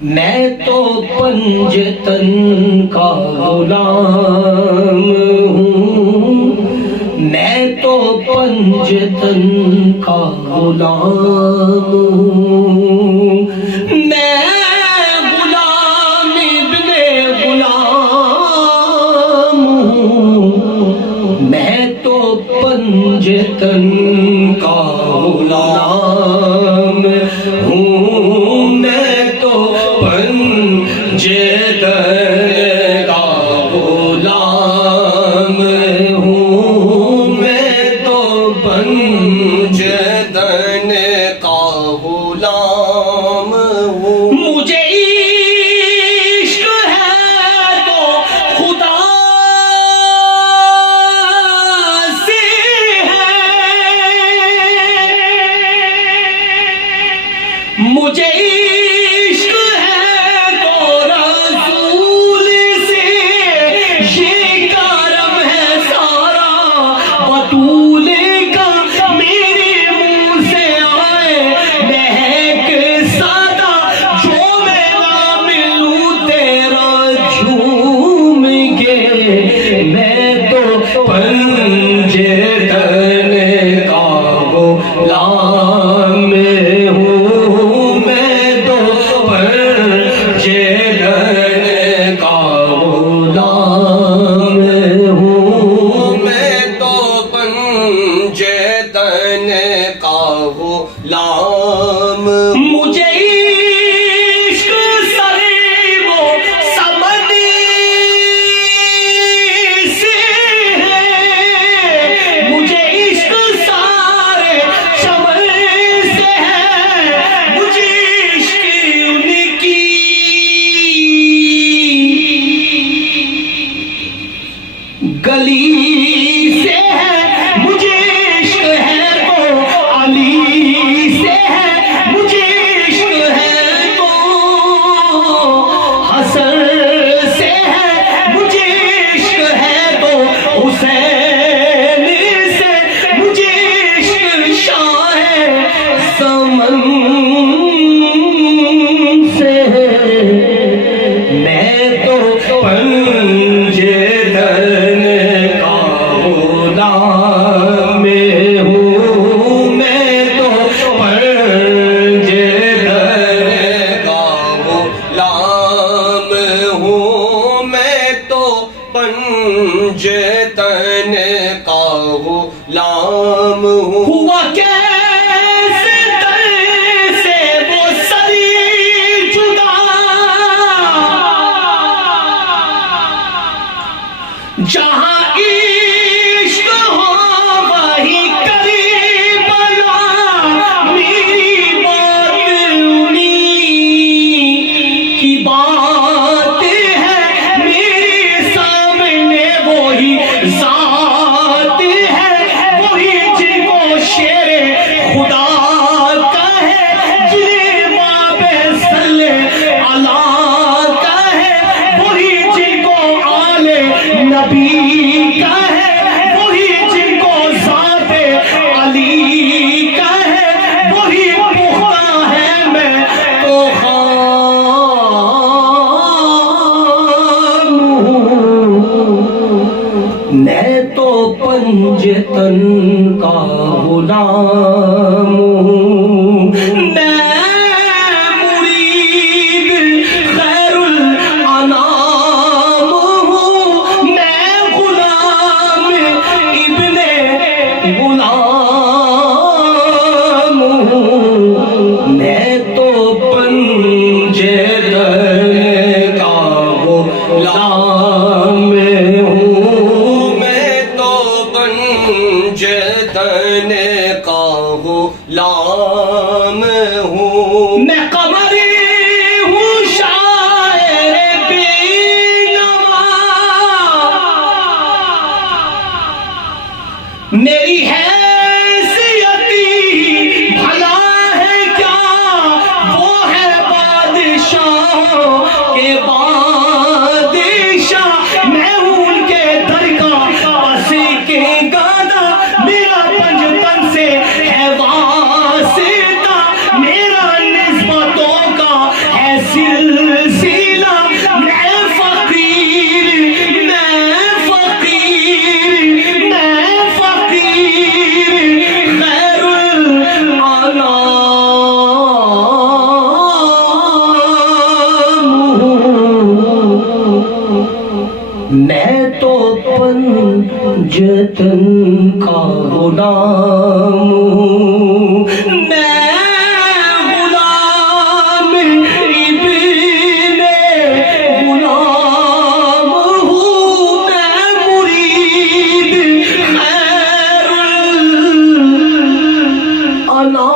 میں تو پنجتن کا غلام ہوں، میں تو پنجتن کا غلام ہوں، میں غلام ابن غلام ہوں، میں تو پنجتن کا غلام ہوں، میں تو پنجتن کا غلام ہوں، میں تو پنجتن کا غلام ہوں۔ مجھے عشق ہے تو خدا سے ہے، مجھے عشق ہے تو رسول سے، یہ کرم ہے سارا بطول کا، میرے منہ سے آئے مہک سادہ، جو میں نہ ملوں تیرا جھوم گے، میں تو پنجتن کا غلام ہوں، میں تو پنجتن کا غلام ہوں، میں تو پنجتن کا غلام۔ مجھے عشق سرے وہ سمن سے ہے، مجھے عشق سارے چمن سے ہے، مجھے عشق ان کی گلی سے ہے، مجھے عشق ہے تو علی سے ہے، مجھے عشق ہے تو حسن سے ہے، مجھے عشق ہے تو حسین سے، مجھے عشق شاہ زمن سے ہے، میں تو پنجتن کا غلام ہوں، میں تو پنجتن کا غلام ہوں، میں تو پنجتن کا غلام ہوں۔ ہوا کیسے در سے وہ سری جدا، جہاں عشق ہو وہی کربلا، میری بات انہی کی بات ہے، میرے سامنے وہی ذات ہے، وہی جن کو شیر خدا کا ہے، جنہیں باب صلی اللہ کا ہے، وہی جن کو آل نبی کا ہے، وہی جن کو ذات علی کا ہے، وہی پختہ ہے، میں تو خام ہوں، میں تو پنجتن کا غلام ہوں، میں مرید خیر الانام ہوں، میں غلام ابن غلام ہوں، میں تو پنجتن کا غلام ہوں، میں تو پنجتن کا غلام جتن کا غلام ہوں میں غلام ابن غلام ہوں میں مرید خیر الانام